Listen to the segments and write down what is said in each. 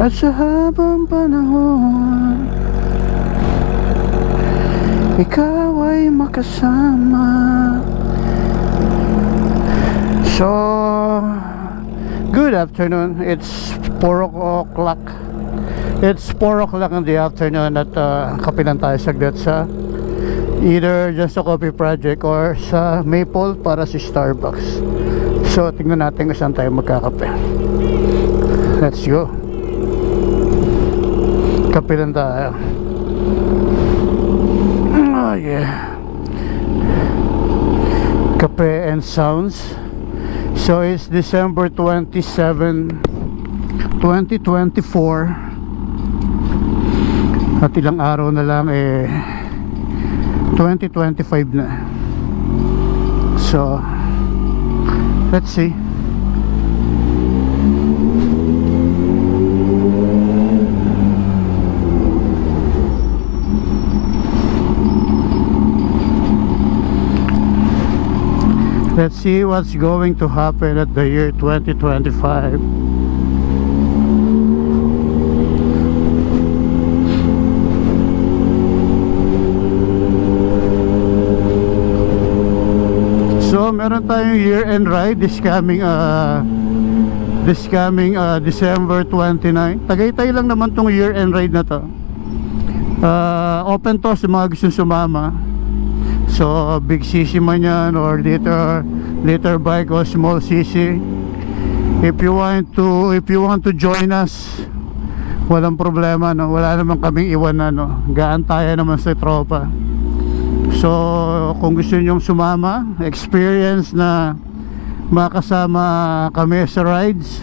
At sa habang panahon, ikaw ay makasama. So, good afternoon. It's 4 o'clock. It's 4 o'clock in the afternoon at kape lang tayo saglit sa either just a coffee project or sa Maple para si Starbucks. So, tingnan natin kung saan tayo magkakape. Let's go. Kape lang tayo. Oh yeah. Kape and sounds. So it's December 27, 2024. At ilang araw na lang 2025 na. So let's see. Let's see what's going to happen at the year 2025. So meron tayong year-end ride this coming December 29. Tagaytay lang naman tong year-end ride na to. Open to sa mga gustong sumama. So big CC man yan or liter bike or small CC. If you want to join us, walang problema, no? Wala naman kaming iwan na, no? Gaantaya naman sa tropa. So kung gusto niyo sumama, experience na makasama kami sa rides,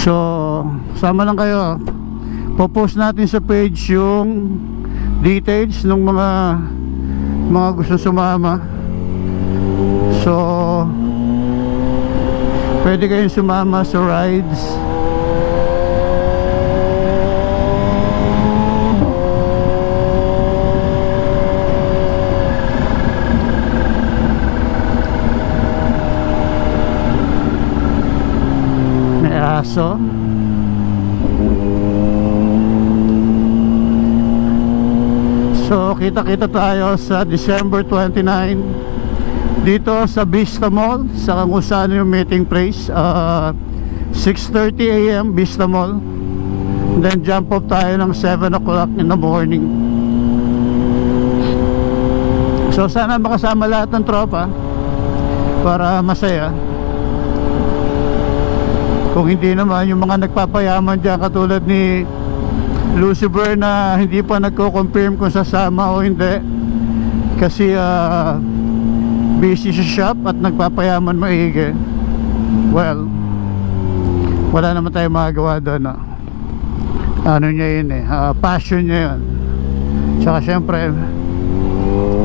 so sama lang kayo. Popost natin sa page yung details ng mga gusto sumama. So pwede kayong sumama sa rides. May aso. So kita-kita tayo sa December 29 dito sa Vista Mall, sa kung saan yung meeting place. 6:30 AM Vista Mall. And then jump off tayo ng 7 o'clock in the morning. So sana makasama lahat ng tropa para masaya. Kung hindi naman, yung mga nagpapayaman dyan katulad ni Lucifer na hindi pa nagko-confirm kung sasama o hindi kasi busy sa shop at nagpapayaman maigi. Well, wala naman tayong magagawa doon, no? Ano niya yun passion niya yun. Tsaka syempre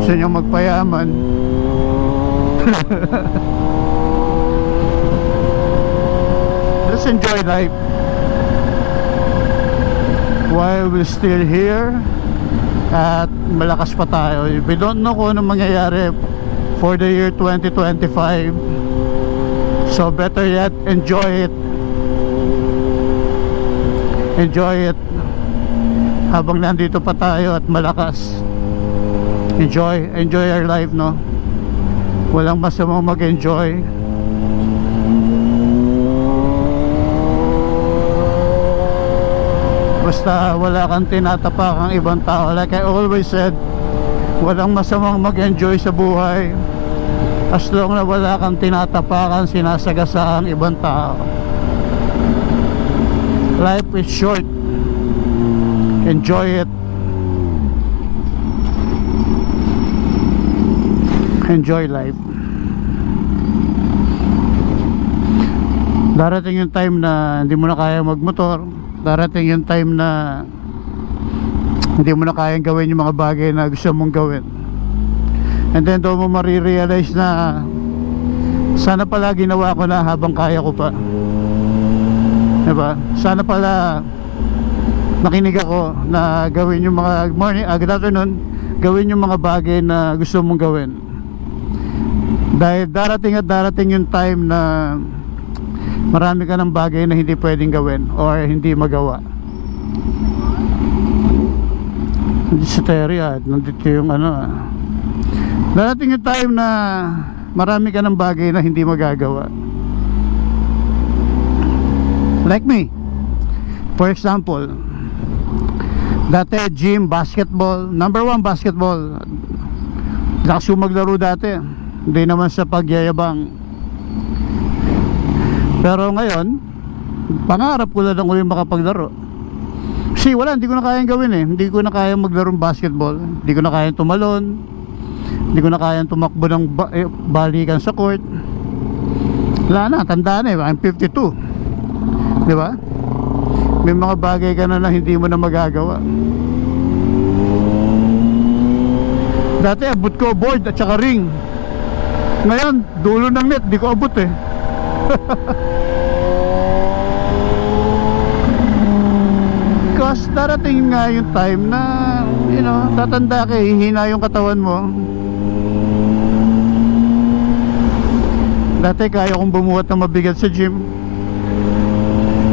gusto niya magpayaman. Let's enjoy life while we're still here at malakas pa tayo. We don't know kung ano mangyayari for the year 2025, so better yet, enjoy it habang nandito pa tayo at malakas. Enjoy our life, no? Walang masamang mag-enjoy. Basta wala kang tinatapakang ibang tao. Like I always said, walang masamang mag-enjoy sa buhay as long na wala kang tinatapakan, sinasagasaan ibang tao. Life is short. Enjoy it. Enjoy life. Darating yung time na hindi mo na kaya magmotor. Darating yung time na hindi mo na kayang gawin yung mga bagay na gusto mong gawin. And then doon mo marirealize na sana pala ginawa ko na habang kaya ko pa, diba? Sana pala nakinig ako na gawin yung mga good afternoon, gawin yung mga bagay na gusto mong gawin. Dahil darating at darating yung time na marami ka ng bagay na hindi pwedeng gawin or hindi magawa. Sa Teria, nandito yung ano, darating yung time na marami ka ng bagay na hindi magagawa. Like me, for example, dati gym, basketball, number one basketball. Lakas yung maglaro dati, hindi naman sa pagyayabang. Pero ngayon, pangarap ko lang ulit makapaglaro. Kasi wala, hindi ko na kayang gawin eh. Hindi ko na kayang maglarong basketball, hindi ko na kayang tumalon, hindi ko na kayang tumakbo ng balikan sa court. Wala na, tanda na eh, I'm 52. Di ba? May mga bagay ka na hindi mo na magagawa. Dati abot ko board at saka ring. Ngayon, dulo ng net, di ko abot eh. Because darating nga yung time na, you know, tatanda ka, hihina yung katawan mo. Dati kaya kong bumuhat ng mabigat sa gym.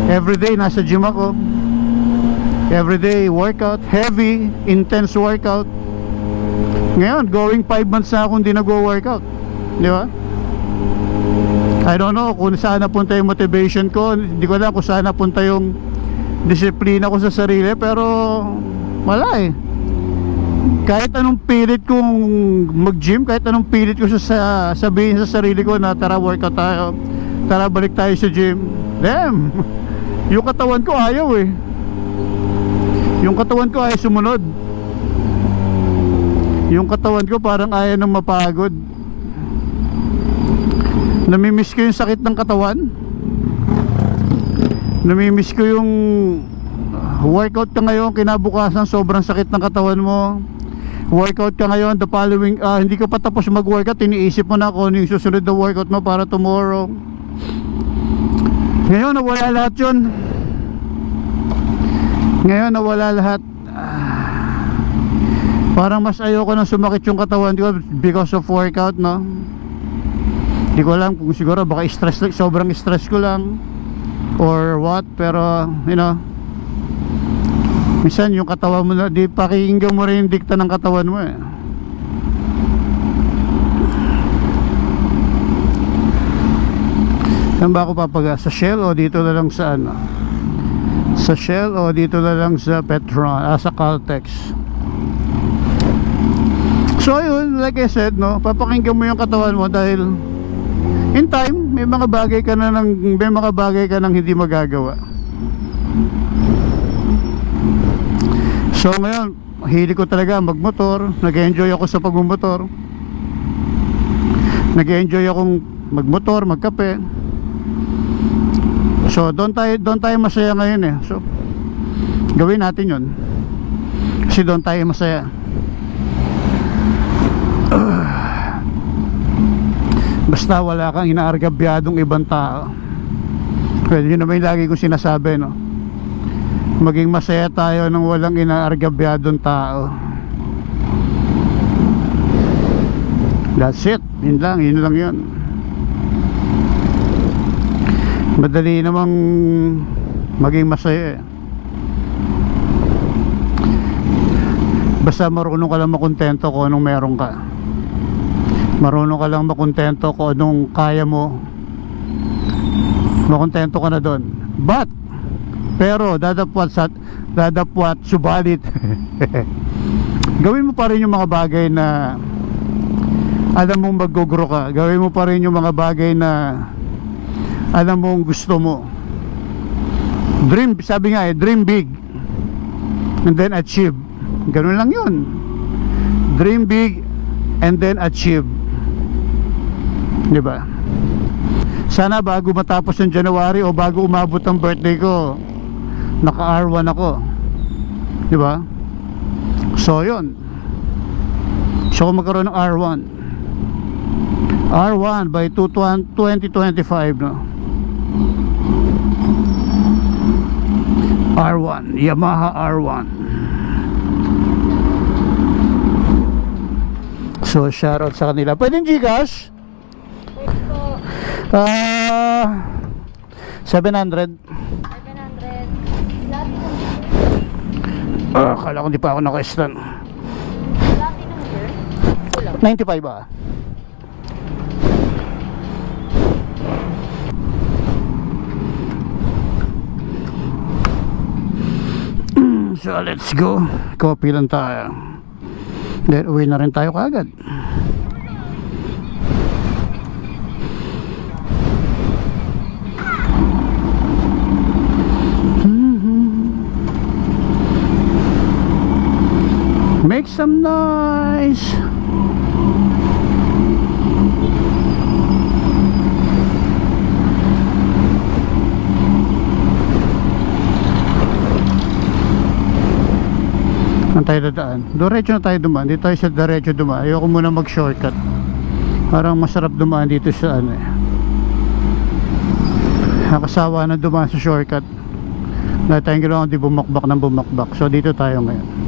Everyday nasa gym ako. Everyday workout, heavy, intense workout. Ngayon, going 5 months na akong hindi nag-workout. Di ba? I don't know kung saan napunta yung motivation ko. Hindi ko alam kung saan napunta yung disiplina ko sa sarili. Pero wala eh. Kahit anong pilit kong mag-gym, kahit anong pilit ko sabihin sa sarili ko na tara workout tayo, tara balik tayo sa gym, damn, yung katawan ko ayaw eh. Yung katawan ko ayaw sumunod. Yung katawan ko parang ayaw nang mapagod. Namimiss ko yung sakit ng katawan. Namimiss ko yung workout ka ngayon, kinabukasan sobrang sakit ng katawan mo. Workout ka ngayon, the following hindi ka pa tapos mag-workout, iniisip mo na kung ano yung susunod na workout mo para tomorrow. Ngayon nawala lahat yun. Ngayon nawala lahat. Parang mas ayoko nang sumakit yung katawan ko because of workout, no? Hindi ko alam kung siguro baka stress, sobrang stress ko lang or what, pero you know, minsan yung katawan mo na, di pakinggan mo rin yung dikta ng katawan mo eh. Saan ba ako papaga? Sa Shell o dito na lang sa ano? Sa Shell o dito na lang sa Petron, sa Caltex. So yun, like I said, no, papakinggan mo yung katawan mo dahil in time, may mga bagay ka na nang hindi magagawa. So ngayon, hilig ko talaga magmotor. Nag-enjoy ako sa pagmumotor. Nag-enjoy akong magmotor, magkape. So doon tayo masaya ngayon eh. So gawin natin yun. Kasi doon tayo masaya. Basta wala kang inaargabyadong ibang tao. Pwede yun naman yung lagi kong sinasabi, no? Maging masaya tayo nang walang inaargabyadong tao. That's it. Yun lang yun. Madali namang maging masaya eh. Basta marunong ka lang makontento kung anong meron ka. Marunong ka lang makontento kung anong kaya mo. Makontento ka na doon. Pero dadapwat subalit gawin mo pa rin yung mga bagay na alam mong mag-grow ka. Gawin mo pa rin yung mga bagay na alam mong gusto mo. Dream, sabi nga dream big and then achieve. Ganun lang yun. Dream big and then achieve. Diba? Sana bago matapos ng January o bago umabot ang birthday ko, naka R1 ako. Diba? So yun. So kung magkaroon ng R1 by 2025, no? R1, Yamaha R1. So shoutout sa kanila. Pwedeng Gcash? 700. 700. Lahat ng Akala ko di pa ako naka-stand. Lahat ng girl. Kulang. 95 ba? So let's go. Coffee lang tayo. Then uwi na rin tayo kagad. Make some noise. Saan tayo dadaan? Diretso na tayo dumaan. Dito tayo sa diretso dumaan. Ayoko muna mag shortcut. Parang masarap dumaan dito sa ano eh. Nakasawa na dumaan sa shortcut. Dahil tayong ginawa di bumakbak ng bumakbak. So dito tayo ngayon.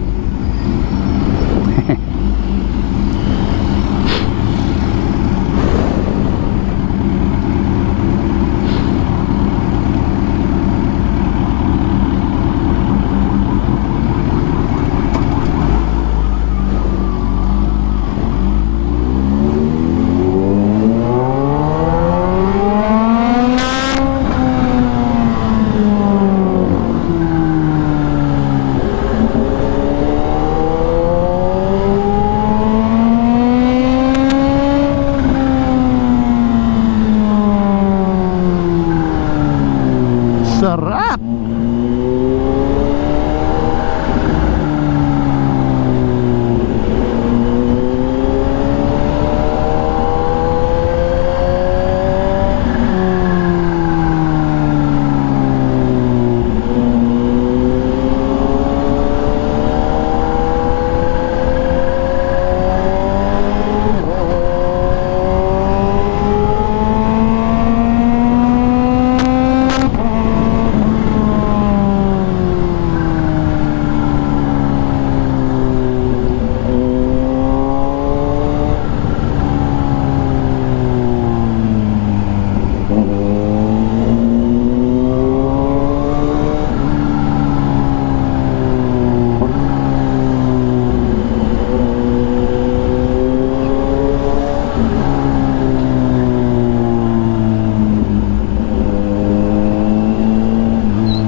Sarap!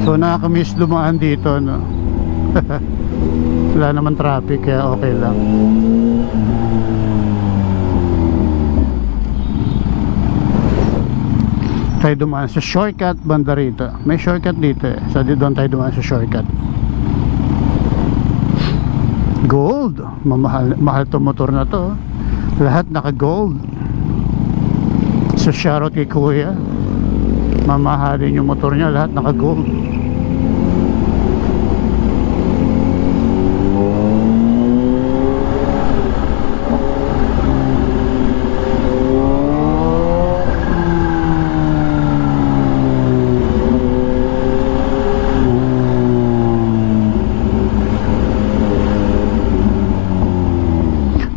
So nakakamiss dumaan dito, no? Wala naman traffic kaya okay lang. Tayo dumaan sa shortcut banda rito. May shortcut dito eh. So doon tayo dumaan sa shortcut. Gold. Mahal to motor na to. Lahat naka gold. So shoutout kay kuya. Mamahalin yung motor niya. Lahat naka gold.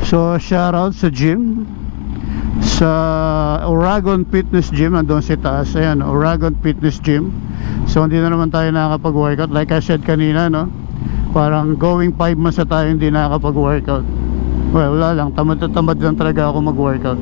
So shoutout sa gym, sa Oragon Fitness Gym, nandun si taas. Ayan, Oragon Fitness Gym. So hindi na naman tayo nakakapag-workout. Like I said kanina, no? Parang going 5 months na tayo hindi nakakapag-workout. Well, wala lang, tamad na tamad lang talaga ako mag-workout.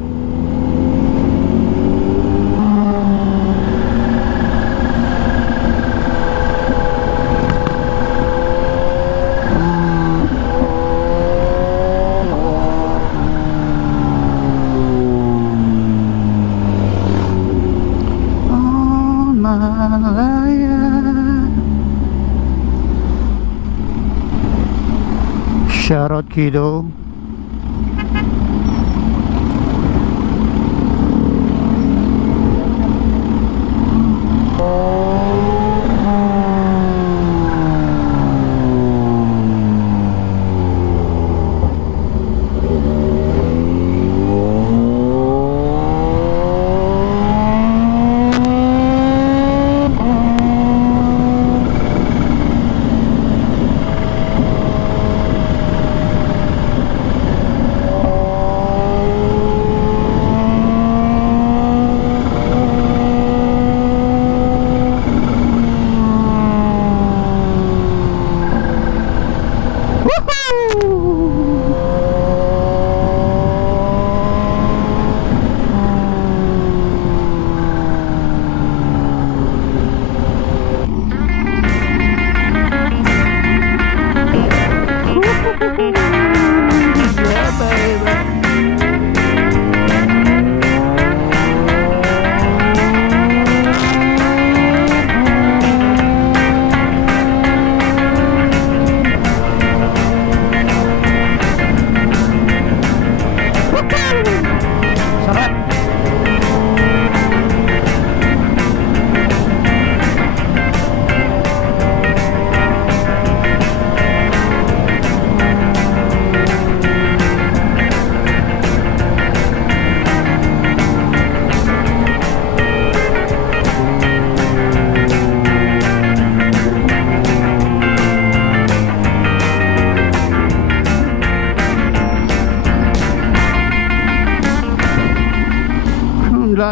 Shout out Kido.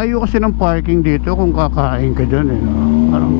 layo kasi ng parking dito kung kakain ka dyan eh, no? Parang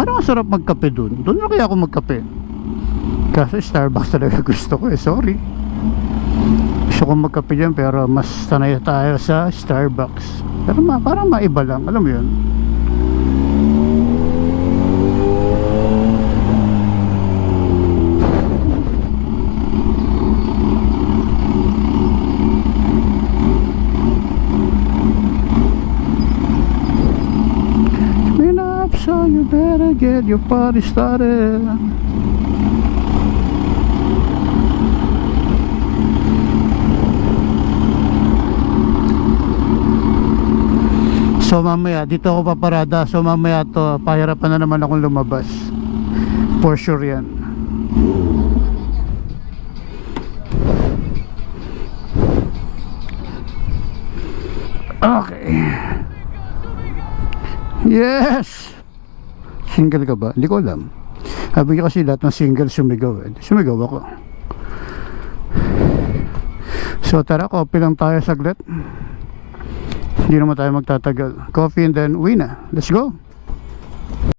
parang masarap magkape dun. Doon na kaya ako magkape. Kaso Starbucks talaga gusto ko eh. Sorry. Gusto ko magkape dyan pero mas sanay tayo sa Starbucks. Pero parang maiba lang. Alam mo yun? So you better get your party started. So mamaya dito ako paparada. So mamaya to pahirapan na naman akong lumabas. For sure yan. Okay. Yes. Single ka ba? Hindi ko alam. Sabi niya kasi lahat ng single sumigaw eh. Sumigaw ako. So tara, coffee lang tayo saglit. Hindi naman tayo magtatagal. Coffee and then uwi na. Let's go.